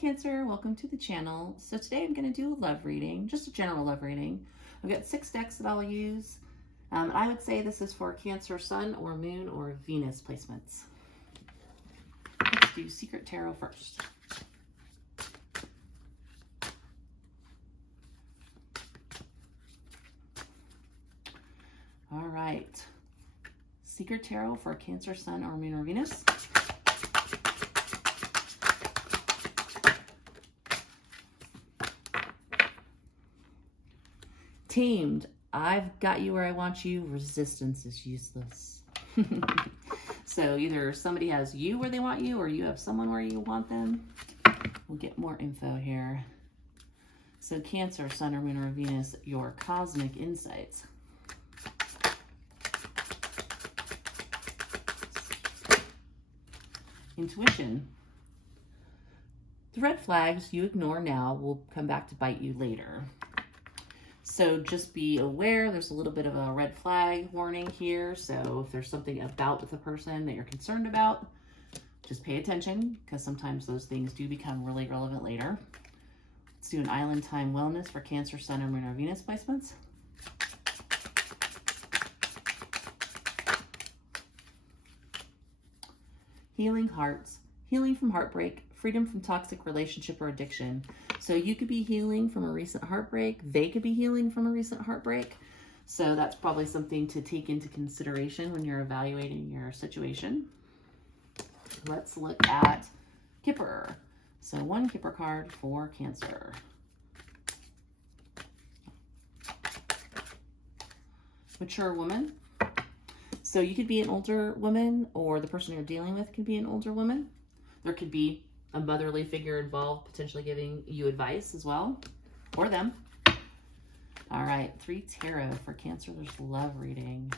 Cancer, welcome to the channel. So today I'm going to do a love reading, just a general love reading. I've got 6 decks that I'll use. I would say this is for Cancer, Sun, or Moon, or Venus placements. Let's do Secret Tarot first. All right. Secret Tarot for Cancer, Sun, or Moon, or Venus. Tamed. I've got you where I want you. Resistance is useless. So either somebody has you where they want you, or you have someone where you want them. We'll get more info here. So Cancer, Sun, or Moon, or Venus, your cosmic insights. Intuition. The red flags you ignore now will come back to bite you later. So just be aware, there's a little bit of a red flag warning here. So if there's something about the person that you're concerned about, just pay attention, because sometimes those things do become really relevant later. Let's do an Island Time Wellness for Cancer, Sun, or Moon, or Venus placements. Healing Hearts. Healing from heartbreak, freedom from toxic relationship or addiction. So you could be healing from a recent heartbreak. They could be healing from a recent heartbreak. So that's probably something to take into consideration when you're evaluating your situation. Let's look at Kipper. So 1 Kipper card for Cancer. Mature woman. So you could be an older woman, or the person you're dealing with could be an older woman. There could be a motherly figure involved, potentially giving you advice as well, or them. All right, 3 Tarot for Cancer. There's love reading.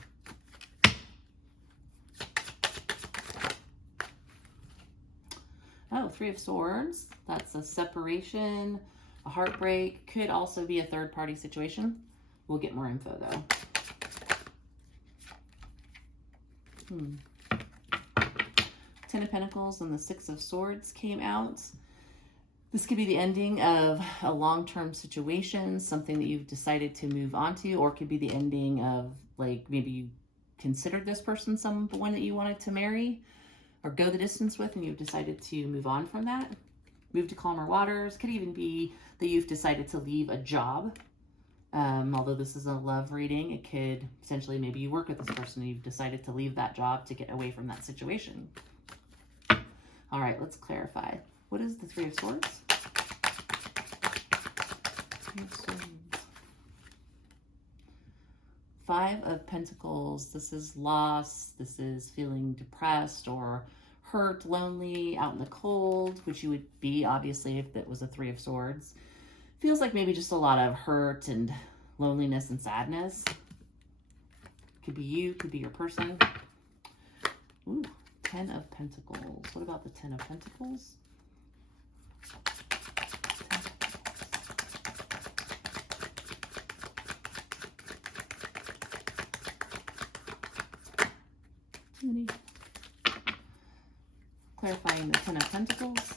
Oh, 3 of Swords. That's a separation, a heartbreak. Could also be a third-party situation. We'll get more info, though. 10 of Pentacles and the 6 of Swords came out. This could be the ending of a long-term situation, something that you've decided to move on to, or it could be the ending of, like, maybe you considered this person someone that you wanted to marry or go the distance with, and you've decided to move on from that. Move to calmer waters. Could even be that you've decided to leave a job. Although this is a love reading, it could potentially, maybe you work with this person and you've decided to leave that job to get away from that situation. All right, let's clarify. What is the 3 of Swords? 3 of Swords. 5 of Pentacles. This is loss. This is feeling depressed or hurt, lonely, out in the cold, which you would be, obviously, if that was a 3 of Swords. Feels like maybe just a lot of hurt and loneliness and sadness. Could be you, could be your person. Ooh, 10 of Pentacles. What about the 10 of Pentacles? Too many. Clarifying the 10 of Pentacles.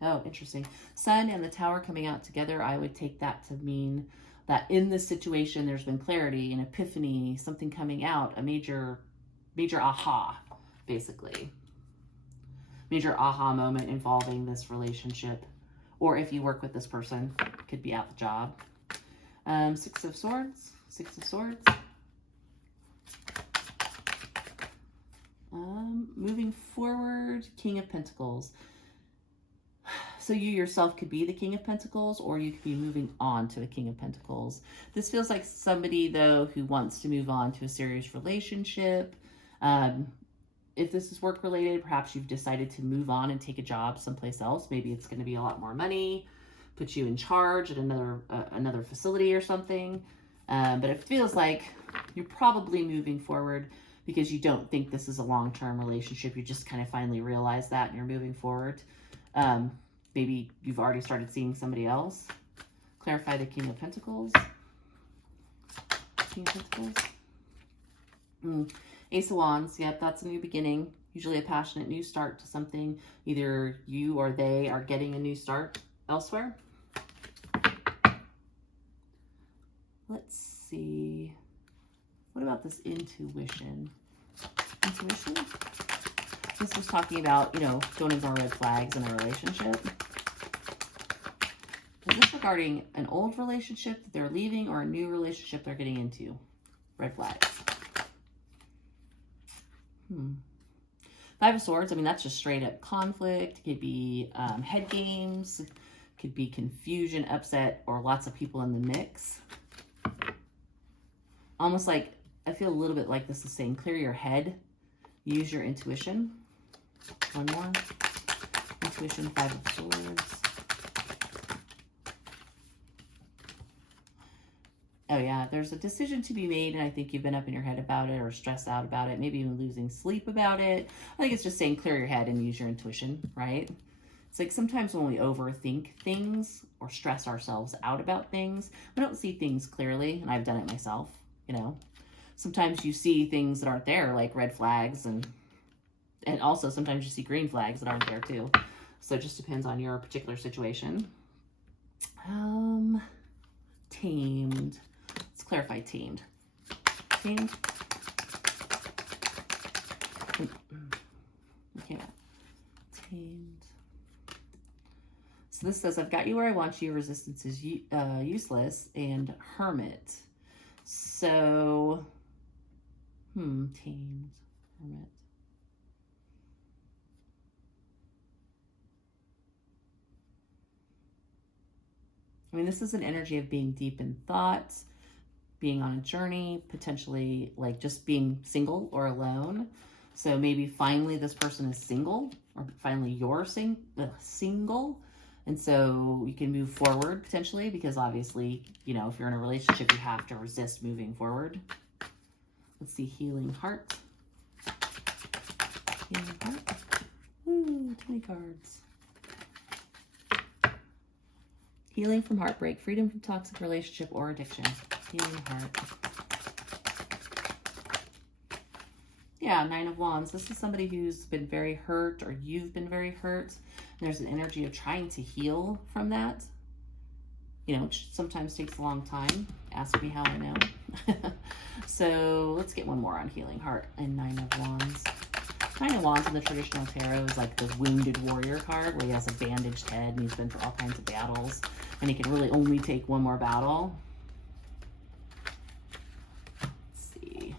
Oh, interesting. Sun and the Tower coming out together, I would take that to mean that in this situation, there's been clarity, an epiphany, something coming out, a major aha, basically. Major aha moment involving this relationship. Or if you work with this person, could be out the job. 6 of Swords. 6 of Swords. Moving forward, King of Pentacles. So you yourself could be the King of Pentacles, or you could be moving on to a King of Pentacles. This feels like somebody, though, who wants to move on to a serious relationship. If this is work-related, perhaps you've decided to move on and take a job someplace else. Maybe it's going to be a lot more money, put you in charge at another facility or something. But it feels like you're probably moving forward because you don't think this is a long-term relationship. You just kind of finally realize that and you're moving forward. Maybe you've already started seeing somebody else. Clarify the King of Pentacles. King of Pentacles. Ace of Wands, yep, that's a new beginning. Usually a passionate new start to something. Either you or they are getting a new start elsewhere. Let's see. What about this intuition? Intuition? This was talking about, you know, don't ignore red flags in a relationship. Is this regarding an old relationship that they're leaving or a new relationship they're getting into? Red flags. Five of Swords, I mean, that's just straight up conflict. It could be head games. It could be confusion, upset, or lots of people in the mix. Almost like, I feel a little bit like this is saying, clear your head. Use your intuition. One more. Intuition, Five of Swords. Oh yeah, there's a decision to be made, and I think you've been up in your head about it or stressed out about it, maybe even losing sleep about it. I think it's just saying clear your head and use your intuition, right? It's like sometimes when we overthink things or stress ourselves out about things, we don't see things clearly, and I've done it myself, you know. Sometimes you see things that aren't there, like red flags, and also sometimes you see green flags that aren't there too. So it just depends on your particular situation. Tamed. Let's clarify tamed. Tamed. Okay. Tamed. So this says, I've got you where I want you. Resistance is useless. And hermit. So, tamed. Hermit. I mean, this is an energy of being deep in thought, being on a journey, potentially like just being single or alone. So maybe finally this person is single, or finally you're single. And so you can move forward potentially, because obviously, you know, if you're in a relationship, you have to resist moving forward. Let's see, healing heart. Healing heart. Ooh, 20 cards. Healing from heartbreak, freedom from toxic relationship or addiction. Healing heart. Yeah, Nine of Wands. This is somebody who's been very hurt, or you've been very hurt. And there's an energy of trying to heal from that. You know, which sometimes takes a long time. Ask me how I know. So let's get one more on healing heart and Nine of Wands. Nine of Wands in the traditional tarot is like the wounded warrior card, where he has a bandaged head and he's been through all kinds of battles, and he can really only take one more battle. Let's see.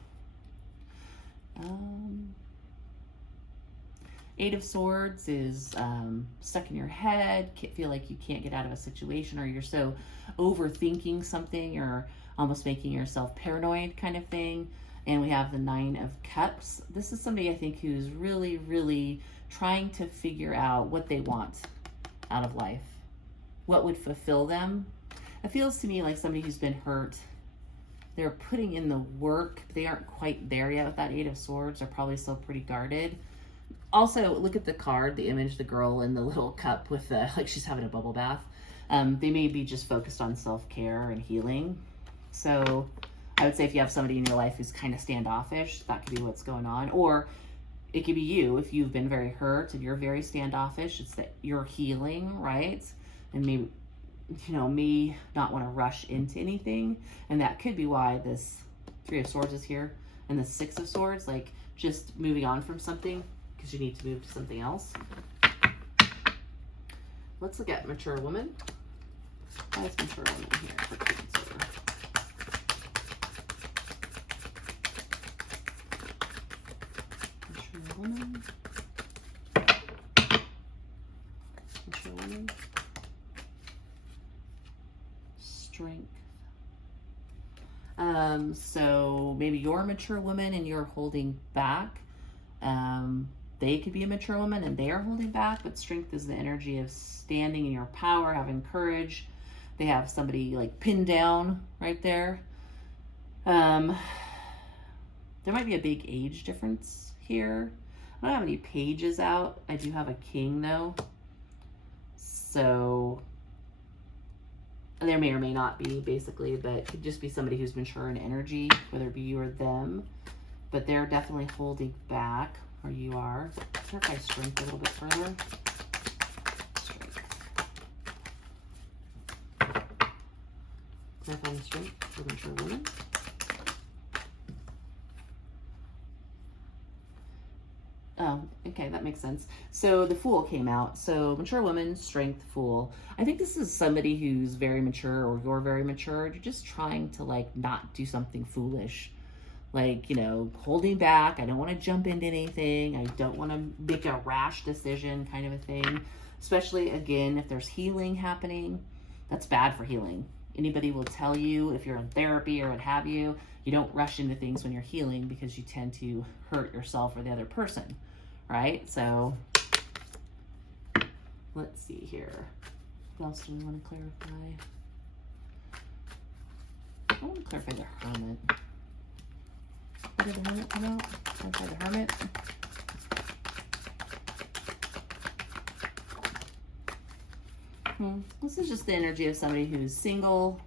Eight of Swords is stuck in your head, feel like you can't get out of a situation, or you're so overthinking something, or almost making yourself paranoid kind of thing. And we have the Nine of Cups. This is somebody I think who's really, really trying to figure out what they want out of life. What would fulfill them. It feels to me like somebody who's been hurt. They're putting in the work. They aren't quite there yet with that Eight of Swords. They're probably still pretty guarded. Also, look at the card, the image, the girl in the little cup with the, like she's having a bubble bath. They may be just focused on self-care and healing. So I would say if you have somebody in your life who's kind of standoffish, that could be what's going on. Or it could be you, if you've been very hurt and you're very standoffish, it's that you're healing, right? And maybe, you know, may not want to rush into anything. And that could be why this Three of Swords is here. And the Six of Swords, like just moving on from something because you need to move to something else. Let's look at mature woman. Why is mature woman here for Cancer? Woman. Mature woman. Strength. So maybe you're a mature woman and you're holding back. They could be a mature woman and they are holding back, but strength is the energy of standing in your power, having courage. They have somebody like pinned down right there. There might be a big age difference here. I don't have any pages out. I do have a king though. So there may or may not be, basically, but it could just be somebody who's mature in energy, whether it be you or them. but they're definitely holding back where you are. Clarify strength a little bit further. Clarify the strength for mature women. Oh, okay, that makes sense. So the Fool came out. So mature woman, strength, Fool. I think this is somebody who's very mature, or you're very mature. You're just trying to like not do something foolish. Like, you know, holding back. I don't want to jump into anything. I don't want to make a rash decision kind of a thing. Especially, again, if there's healing happening. That's bad for healing. Anybody will tell you, if you're in therapy or what have you, you don't rush into things when you're healing because you tend to hurt yourself or the other person, right? So let's see here. What else do we want to clarify? I want to clarify the Hermit. What did the Hermit come out? Clarify the Hermit. This is just the energy of somebody who's single,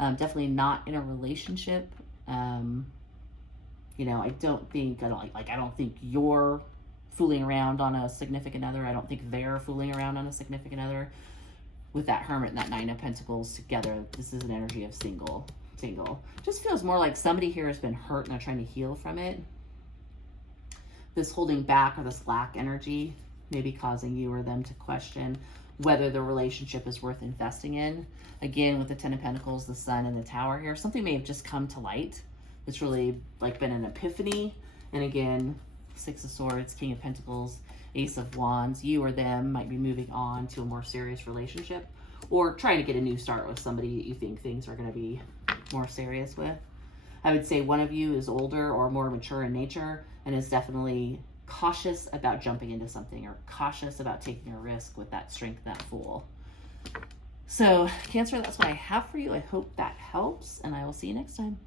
definitely not in a relationship. You know, I don't think you're fooling around on a significant other. I don't think they're fooling around on a significant other. With that Hermit and that Nine of Pentacles together, this is an energy of single. Just feels more like somebody here has been hurt and they're trying to heal from it. This holding back or this lack energy may be causing you or them to question whether the relationship is worth investing in. Again, with the Ten of Pentacles, the Sun, and the Tower here, something may have just come to light. It's really like been an epiphany. And again, Six of Swords, King of Pentacles, Ace of Wands, you or them might be moving on to a more serious relationship or trying to get a new start with somebody that you think things are going to be more serious with. I would say one of you is older or more mature in nature and is definitely cautious about jumping into something or cautious about taking a risk with that strength, that Fool. So Cancer, that's what I have for you. I hope that helps, and I will see you next time.